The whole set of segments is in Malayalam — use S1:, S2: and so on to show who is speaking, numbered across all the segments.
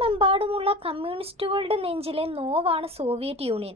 S1: ലോകമെമ്പാടുമുള്ള കമ്മ്യൂണിസ്റ്റുകളുടെ നെഞ്ചിലെ നോവാണ് സോവിയറ്റ് യൂണിയൻ.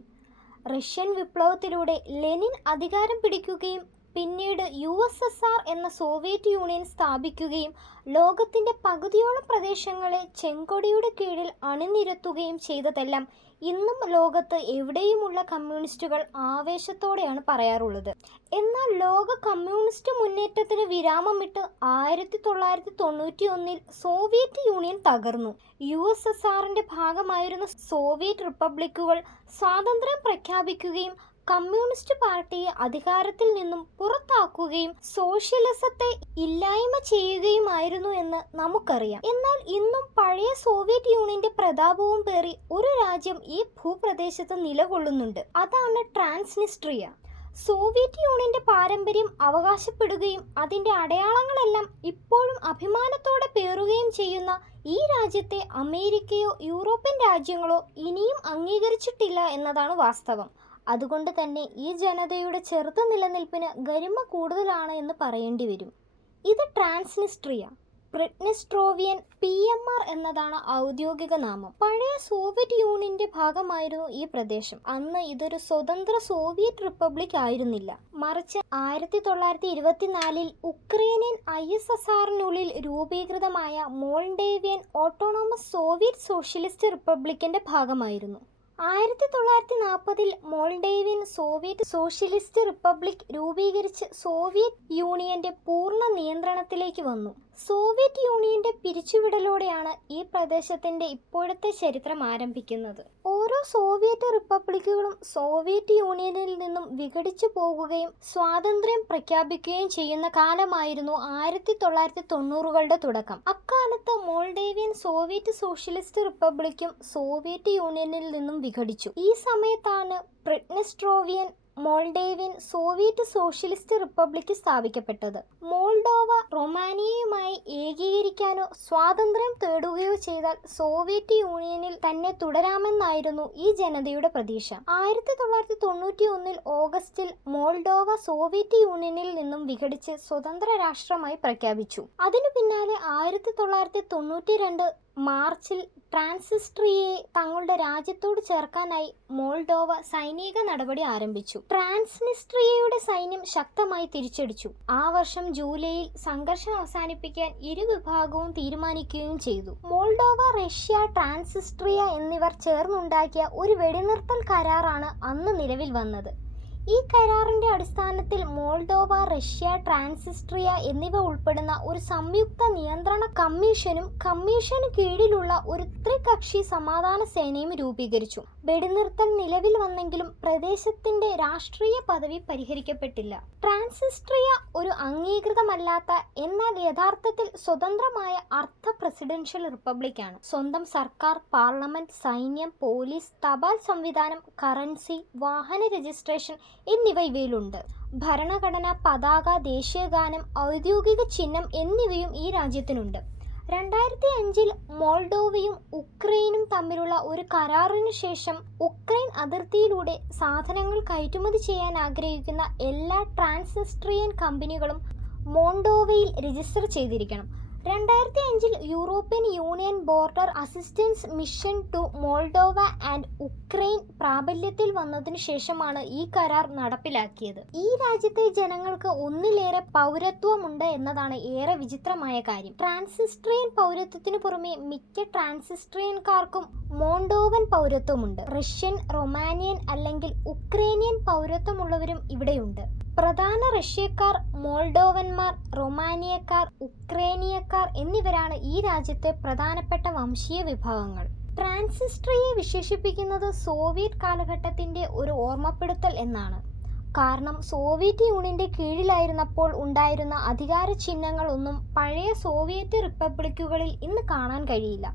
S1: റഷ്യൻ വിപ്ലവത്തിലൂടെ ലെനിൻ അധികാരം പിടിക്കുകയും പിന്നീട് യു എസ് എസ് ആർ എന്ന സോവിയറ്റ് യൂണിയൻ സ്ഥാപിക്കുകയും ലോകത്തിന്റെ പകുതിയോളം പ്രദേശങ്ങളെ ചെങ്കൊടിയുടെ കീഴിൽ അണിനിരത്തുകയും ചെയ്തതെല്ലാം ഇന്നും ലോകത്ത് എവിടെയുമുള്ള കമ്മ്യൂണിസ്റ്റുകൾ ആവേശത്തോടെയാണ് പറയാറുള്ളത്. എന്നാൽ ലോക കമ്മ്യൂണിസ്റ്റ് മുന്നേറ്റത്തിന് വിരാമമിട്ട് ആയിരത്തി തൊള്ളായിരത്തി തൊണ്ണൂറ്റി ഒന്നിൽ സോവിയറ്റ് യൂണിയൻ തകർന്നു. യു എസ് എസ് ആറിന്റെ ഭാഗമായിരുന്ന സോവിയറ്റ് റിപ്പബ്ലിക്കുകൾ സ്വാതന്ത്ര്യം പ്രഖ്യാപിക്കുകയും കമ്മ്യൂണിസ്റ്റ് പാർട്ടിയെ അധികാരത്തിൽ നിന്നും പുറത്താക്കുകയും സോഷ്യലിസത്തെ ഇല്ലായ്മ ചെയ്യുകയുമായിരുന്നു എന്ന് നമുക്കറിയാം. എന്നാൽ ഇന്നും പഴയ സോവിയറ്റ് യൂണിയന്റെ പ്രതാപവും പേറി ഒരു രാജ്യം ഈ ഭൂപ്രദേശത്ത് നിലകൊള്ളുന്നുണ്ട്. അതാണ് ട്രാൻസ്നിസ്ട്രിയ. സോവിയറ്റ് യൂണിയന്റെ പാരമ്പര്യം അവകാശപ്പെടുകയും അതിന്റെ അടയാളങ്ങളെല്ലാം ഇപ്പോഴും അഭിമാനത്തോടെ പേറുകയും ചെയ്യുന്ന ഈ രാജ്യത്തെ അമേരിക്കയോ യൂറോപ്യൻ രാജ്യങ്ങളോ ഇനിയും അംഗീകരിച്ചിട്ടില്ല എന്നതാണ് വാസ്തവം. അതുകൊണ്ട് തന്നെ ഈ ജനതയുടെ ചെറുത്ത് നിലനിൽപ്പിന് ഗരിമ കൂടുതലാണ് എന്ന് പറയേണ്ടി വരും. ഇത് Transnistria Pridnestrovian P M R എന്നതാണ് ഔദ്യോഗിക നാമം. പഴയ സോവിയറ്റ് യൂണിയന്റെ ഭാഗമായിരുന്നു ഈ പ്രദേശം. അന്ന് ഇതൊരു സ്വതന്ത്ര സോവിയറ്റ് റിപ്പബ്ലിക് ആയിരുന്നില്ല. മറിച്ച് ആയിരത്തി തൊള്ളായിരത്തി ഇരുപത്തിനാലിൽ ഉക്രൈനിയൻ ഐ എസ് എസ് ആറിനുള്ളിൽ രൂപീകൃതമായ മോൾഡേവിയൻ ഓട്ടോണോമസ് സോവിയറ്റ് സോഷ്യലിസ്റ്റ് റിപ്പബ്ലിക്കിന്റെ ഭാഗമായിരുന്നു. ആയിരത്തി തൊള്ളായിരത്തി നാൽപ്പതിൽ മോൾഡേവിയൻ സോവിയറ്റ് സോഷ്യലിസ്റ്റ് റിപ്പബ്ലിക് രൂപീകരിച്ച് സോവിയറ്റ് യൂണിയന്റെ പൂർണ നിയന്ത്രണത്തിലേക്ക് വന്നു. സോവിയറ്റ് യൂണിയന്റെ പിരിച്ചുവിടലോടെയാണ് ഈ പ്രദേശത്തിന്റെ ഇപ്പോഴത്തെ ചരിത്രം ആരംഭിക്കുന്നത്. ഓരോ സോവിയറ്റ് റിപ്പബ്ലിക്കുകളും സോവിയറ്റ് യൂണിയനിൽ നിന്നും വിഘടിച്ചു പോകുകയും സ്വാതന്ത്ര്യം പ്രഖ്യാപിക്കുകയും ചെയ്യുന്ന കാലമായിരുന്നു ആയിരത്തി തൊള്ളായിരത്തി തൊണ്ണൂറുകളുടെ തുടക്കം. അക്കാലത്ത് മോൾഡേവിയൻ സോവിയറ്റ് സോഷ്യലിസ്റ്റ് റിപ്പബ്ലിക്കും സോവിയറ്റ് യൂണിയനിൽ നിന്നും വിഘടിച്ചു. ഈ സമയത്താണ് Pridnestrovian Moldavian Soviet Socialist Republic സ്ഥാപിക്കപ്പെട്ടത്. Moldova റൊമാനിയയുമായി ഏകീകരിക്കാനോ സ്വാതന്ത്ര്യം തേടുകയോ ചെയ്താൽ സോവിയറ്റ് യൂണിയനിൽ തന്നെ തുടരാമെന്നായിരുന്നു ഈ ജനതയുടെ പ്രതീക്ഷ. ആയിരത്തി തൊള്ളായിരത്തി തൊണ്ണൂറ്റി ഒന്നിൽ ഓഗസ്റ്റിൽ മോൾഡോവ സോവിയറ്റ് യൂണിയനിൽ നിന്നും വിഘടിച്ച് സ്വതന്ത്ര രാഷ്ട്രമായി പ്രഖ്യാപിച്ചു. അതിനു പിന്നാലെ ആയിരത്തി തൊള്ളായിരത്തി തൊണ്ണൂറ്റി രണ്ട് മാർച്ചിൽ ട്രാൻസിസ്ട്രിയെ തങ്ങളുടെ രാജ്യത്തോട് ചേർക്കാനായി മോൾഡോവ സൈനിക നടപടി ആരംഭിച്ചു. ട്രാൻസ്നിസ്ട്രിയയുടെ സൈന്യം ശക്തമായി തിരിച്ചടിച്ചു. ആ വർഷം ജൂലൈയിൽ സംഘർഷം അവസാനിപ്പിക്കാൻ ഇരു വിഭാഗവും തീരുമാനിക്കുകയും ചെയ്തു. മോൾഡോവ റഷ്യ ട്രാൻസിസ്ട്രിയ എന്നിവർ ചേർന്നുണ്ടാക്കിയ ഒരു വെടിനിർത്തൽ കരാറാണ് അന്ന് നിലവിൽ വന്നത്. ഈ കരാറിന്റെ അടിസ്ഥാനത്തിൽ മോൾഡോവ റഷ്യ ട്രാൻസിസ്ട്രിയ എന്നിവ ഉൾപ്പെടുന്ന ഒരു സംയുക്ത നിയന്ത്രണ കമ്മീഷനും കമ്മീഷന് കീഴിലുള്ള ഒരു ത്രികക്ഷി സമാധാന സേനയും രൂപീകരിച്ചു. വെടിനിർത്തൽ നിലവിൽ വന്നെങ്കിലും പ്രദേശത്തിന്റെ രാഷ്ട്രീയ പദവി പരിഹരിക്കപ്പെട്ടില്ല. ട്രാൻസിസ്ട്രിയ ഒരു അംഗീകൃതമല്ലാത്ത എന്നാൽ യഥാർത്ഥത്തിൽ സ്വതന്ത്രമായ അർദ്ധ പ്രസിഡൻഷ്യൽ റിപ്പബ്ലിക്കാണ്. സ്വന്തം സർക്കാർ പാർലമെന്റ് സൈന്യം പോലീസ് തപാൽ സംവിധാനം കറൻസി വാഹന രജിസ്ട്രേഷൻ എന്നിവ ഇവയിലുണ്ട് ഭരണഘടന പതാക ദേശീയഗാനം ഔദ്യോഗിക ചിഹ്നം എന്നിവയും ഈ രാജ്യത്തിനുണ്ട്. രണ്ടായിരത്തി അഞ്ചിൽ മോൾഡോവയും ഉക്രൈനും തമ്മിലുള്ള ഒരു കരാറിനു ശേഷം ഉക്രൈൻ അതിർത്തിയിലൂടെ സാധനങ്ങൾ കയറ്റുമതി ചെയ്യാൻ ആഗ്രഹിക്കുന്ന എല്ലാ ട്രാൻസിസ്ട്രിയൻ കമ്പനികളും മോൾഡോവയിൽ രജിസ്റ്റർ ചെയ്തിരിക്കണം. രണ്ടായിരത്തി അഞ്ചിൽ European Union border assistance mission to Moldova and Ukraine പ്രാബല്യത്തിൽ വന്നതിനു ശേഷമാണ് ഈ കരാർ നടപ്പിലാക്കിയത്. ഈ രാജ്യത്തെ ജനങ്ങൾക്ക് ഒന്നിലേറെ പൗരത്വമുണ്ട് എന്നതാണ് ഏറെ വിചിത്രമായ കാര്യം. ട്രാൻസിസ്ട്രിയൻ പൗരത്വത്തിന് പുറമെ മിക്ക ട്രാൻസിസ്ട്രിയൻകാർക്കും മോണ്ടോവൻ പൗരത്വമുണ്ട്. റഷ്യൻ റൊമാനിയൻ അല്ലെങ്കിൽ ഉക്രൈനിയൻ പൗരത്വമുള്ളവരും ഇവിടെയുണ്ട്. പ്രധാന റഷ്യക്കാർ മോൾഡോവന്മാർ റൊമാനിയക്കാർ ഉക്രേനിയക്കാർ എന്നിവരാണ് ഈ രാജ്യത്തെ പ്രധാനപ്പെട്ട വംശീയ വിഭാഗങ്ങൾ. ട്രാൻസിസ്ട്രിയെ വിശേഷിപ്പിക്കുന്നത് സോവിയറ്റ് കാലഘട്ടത്തിന്റെ ഒരു ഓർമ്മപ്പെടുത്തൽ എന്നാണ്. കാരണം സോവിയറ്റ് യൂണിയന്റെ കീഴിലായിരുന്നപ്പോൾ ഉണ്ടായിരുന്ന അധികാര ചിഹ്നങ്ങളൊന്നും പഴയ സോവിയറ്റ് റിപ്പബ്ലിക്കുകളിൽ ഇന്ന് കാണാൻ കഴിയില്ല.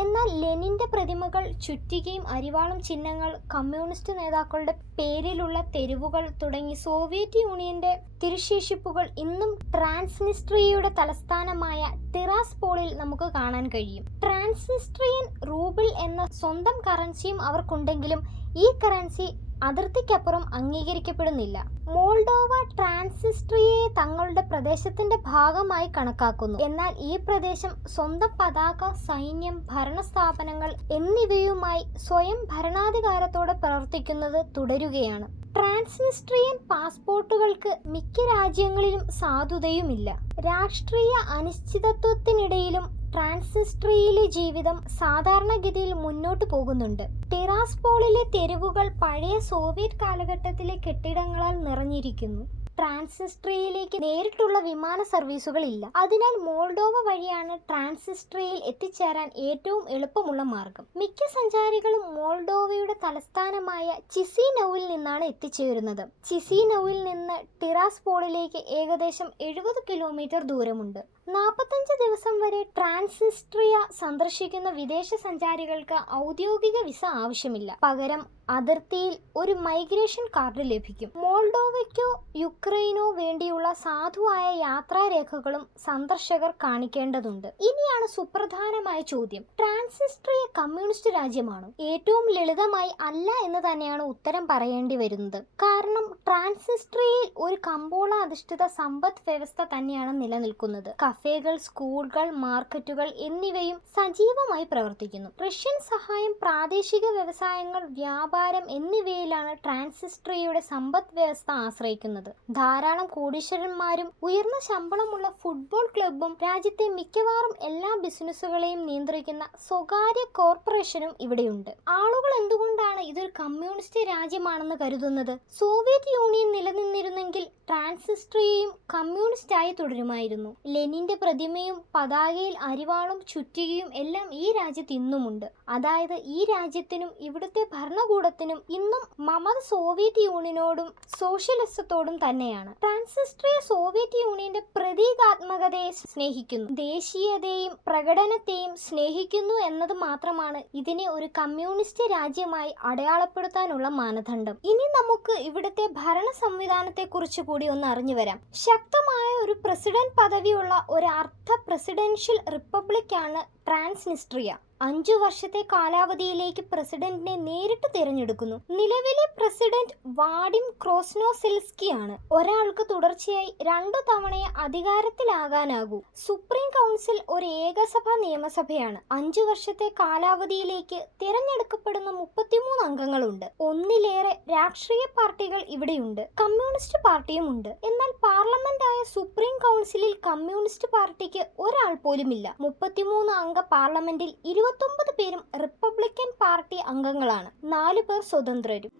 S1: എന്നാൽ ലെനിന്റെ പ്രതിമകൾ ചുറ്റികയും അരിവാളും ചിഹ്നങ്ങൾ കമ്മ്യൂണിസ്റ്റ് നേതാക്കളുടെ പേരിലുള്ള തെരുവുകൾ തുടങ്ങി സോവിയറ്റ് യൂണിയന്റെ തിരുശേഷിപ്പുകൾ ഇന്നും ട്രാൻസ്നിസ്ട്രിയയുടെ തലസ്ഥാനമായ ടിറാസ്പോളിൽ നമുക്ക് കാണാൻ കഴിയും. ട്രാൻസ്നിസ്ട്രിയൻ റൂബിൾ എന്ന സ്വന്തം കറൻസിയും അവർക്കുണ്ടെങ്കിലും ഈ കറൻസി അതിർത്തിക്കപ്പുറം അംഗീകരിക്കപ്പെടുന്നില്ല. മോൾഡോവ ട്രാൻസിസ്ട്രിയെ തങ്ങളുടെ പ്രദേശത്തിന്റെ ഭാഗമായി കണക്കാക്കുന്നു. എന്നാൽ ഈ പ്രദേശം സ്വന്തം പതാക സൈന്യം ഭരണസ്ഥാപനങ്ങൾ എന്നിവയുമായി സ്വയം ഭരണാധികാരത്തോടെ പ്രവർത്തിക്കുന്നത് തുടരുകയാണ്. ട്രാൻസ്നിസ്ട്രിയൻ പാസ്പോർട്ടുകൾക്ക് മിക്ക രാജ്യങ്ങളിലും സാധുതയുമില്ല. രാഷ്ട്രീയ അനിശ്ചിതത്വത്തിനിടയിലും ട്രാൻസിസ്ട്രിയിലെ ജീവിതം സാധാരണഗതിയിൽ മുന്നോട്ട് പോകുന്നുണ്ട്. ടെറാസ്പോളിലെ തെരുവുകൾ പഴയ സോവിയറ്റ് കാലഘട്ടത്തിലെ കെട്ടിടങ്ങളാൽ നിറഞ്ഞിരിക്കുന്നു. ട്രാൻസിസ്ട്രിയിലേക്ക് നേരിട്ടുള്ള വിമാന സർവീസുകൾ ഇല്ല അതിനാൽ മോൾഡോവ വഴിയാണ് ട്രാൻസിസ്ട്രിയിൽ എത്തിച്ചേരാൻ ഏറ്റവും എളുപ്പമുള്ള മാർഗം. മിക്ക സഞ്ചാരികളും മോൾഡോവയുടെ തലസ്ഥാനമായ ചിസിനൌവിൽ നിന്നാണ് എത്തിച്ചേരുന്നത്. ചിസിനൌവിൽ നിന്ന് ടിറാസ്പോളിലേക്ക് ഏകദേശം എഴുപത് കിലോമീറ്റർ ദൂരമുണ്ട്. നാൽപ്പത്തഞ്ച് ദിവസം വരെ ട്രാൻസിസ്ട്രിയ സന്ദർശിക്കുന്ന വിദേശ സഞ്ചാരികൾക്ക് ഔദ്യോഗിക വിസ ആവശ്യമില്ല. പകരം അതിർത്തിയിൽ ഒരു മൈഗ്രേഷൻ കാർഡ് ലഭിക്കും. മോൾഡോവയ്ക്കോ യുക്രൈനോ വേണ്ടിയുള്ള സാധുവായ യാത്രാരേഖകളും സന്ദർശകർ കാണിക്കേണ്ടതുണ്ട്. ഇനിയാണ് സുപ്രധാനമായ ചോദ്യം. ട്രാൻസിസ്ട്രിയ കമ്മ്യൂണിസ്റ്റ് രാജ്യമാണ്? ഏറ്റവും ലളിതമായി അല്ല എന്ന് തന്നെയാണ് ഉത്തരം പറയേണ്ടി വരുന്നത്. കാരണം ട്രാൻസിസ്ട്രിയയിൽ ഒരു കമ്പോള അധിഷ്ഠിത സമ്പദ് വ്യവസ്ഥ തന്നെയാണ് നിലനിൽക്കുന്നത്. കഫേകൾ സ്കൂളുകൾ മാർക്കറ്റുകൾ എന്നിവയും സജീവമായി പ്രവർത്തിക്കുന്നു. റഷ്യൻ സഹായം പ്രാദേശിക വ്യവസായങ്ങൾ വ്യാപാരം എന്നിവയിലാണ് ട്രാൻസിസ്ട്രിയയുടെ സമ്പദ് വ്യവസ്ഥ ആശ്രയിക്കുന്നത്. ധാരാളം കോടീശ്വരന്മാരും ഉയർന്ന ശമ്പളമുള്ള ഫുട്ബോൾ ക്ലബും രാജ്യത്തെ മിക്കവാറും എല്ലാ ബിസിനസ്സുകളെയും നിയന്ത്രിക്കുന്ന സ്വകാര്യ കോർപ്പറേഷനും ഇവിടെയുണ്ട്. ആളുകൾ എന്തുകൊണ്ടാണ് ഇതൊരു കമ്മ്യൂണിസ്റ്റ് രാജ്യമാണെന്ന് കരുതുന്നത്? സോവിയറ്റ് യൂണിയൻ നിലനിന്നിരുന്നെങ്കിൽ ട്രാൻസിസ്ട്രിയയും കമ്മ്യൂണിസ്റ്റായി തുടരുമായിരുന്നു. ലെനിന്റെ പ്രതിമയും പതാകയിൽ അരിവാളും ചുറ്റികയും എല്ലാം ഈ രാജ്യത്ത് ഇന്നുമുണ്ട്. അതായത് ഈ രാജ്യത്തിനും ഇവിടുത്തെ ഭരണകൂടത്തിനും ഇന്നും മമത സോവിയറ്റ് യൂണിയനോടും സോഷ്യലിസത്തോടും തന്നെയാണ്. ട്രാൻസിസ്ട്രിയ സോവിയറ്റ് യൂണിയന്റെ പ്രതീകാത്മകതയെ സ്നേഹിക്കുന്നു. ദേശീയതയും പ്രകടനത്തെയും സ്നേഹിക്കുന്നു എന്നത് മാത്രമാണ് ഇതിനെ ഒരു കമ്മ്യൂണിസ്റ്റ് രാജ്യമായി അടയാളപ്പെടുത്താനുള്ള മാനദണ്ഡം. ഇനി നമുക്ക് ഇവിടുത്തെ ഭരണ സംവിധാനത്തെ കുറിച്ച് കൂടി ഒന്ന് അറിഞ്ഞു വരാം ശക്തമായ ഒരു പ്രസിഡന്റ് പദവിയുള്ള ഒരു അർദ്ധ പ്രസിഡൻഷ്യൽ റിപ്പബ്ലിക്കാണ് ട്രാൻസ്നിസ്ട്രിയ. അഞ്ചു വർഷത്തെ കാലാവധിയിലേക്ക് പ്രസിഡന്റിനെ നേരിട്ട് തിരഞ്ഞെടുക്കുന്നു. നിലവിലെ പ്രസിഡന്റ് വാഡിം ക്രോസ്നോസിൽസ്കി ആണ് ഒരാൾക്ക് തുടർച്ചയായി രണ്ടു തവണയെ അധികാരത്തിലാകാനാകൂ. സുപ്രീം കൗൺസിൽ ഒരു ഏകസഭ നിയമസഭയാണ്. അഞ്ചു വർഷത്തെ കാലാവധിയിലേക്ക് തിരഞ്ഞെടുക്കപ്പെടുന്ന മുപ്പത്തിമൂന്ന് അംഗങ്ങളുണ്ട്. ഒന്നിലേറെ രാഷ്ട്രീയ പാർട്ടികൾ ഇവിടെയുണ്ട്. കമ്മ്യൂണിസ്റ്റ് പാർട്ടിയും ഉണ്ട്. എന്നാൽ പാർലമെന്റായ സുപ്രീം കൗൺസിലിൽ കമ്മ്യൂണിസ്റ്റ് പാർട്ടിക്ക് ഒരാൾ പോലുമില്ല. മുപ്പത്തിമൂന്ന് അംഗ പാർലമെന്റിൽ ഇരുപത്തൊമ്പത് പേരും റിപ്പബ്ലിക്കൻ പാർട്ടി അംഗങ്ങളാണ്. നാല് പേർ സ്വതന്ത്രരും.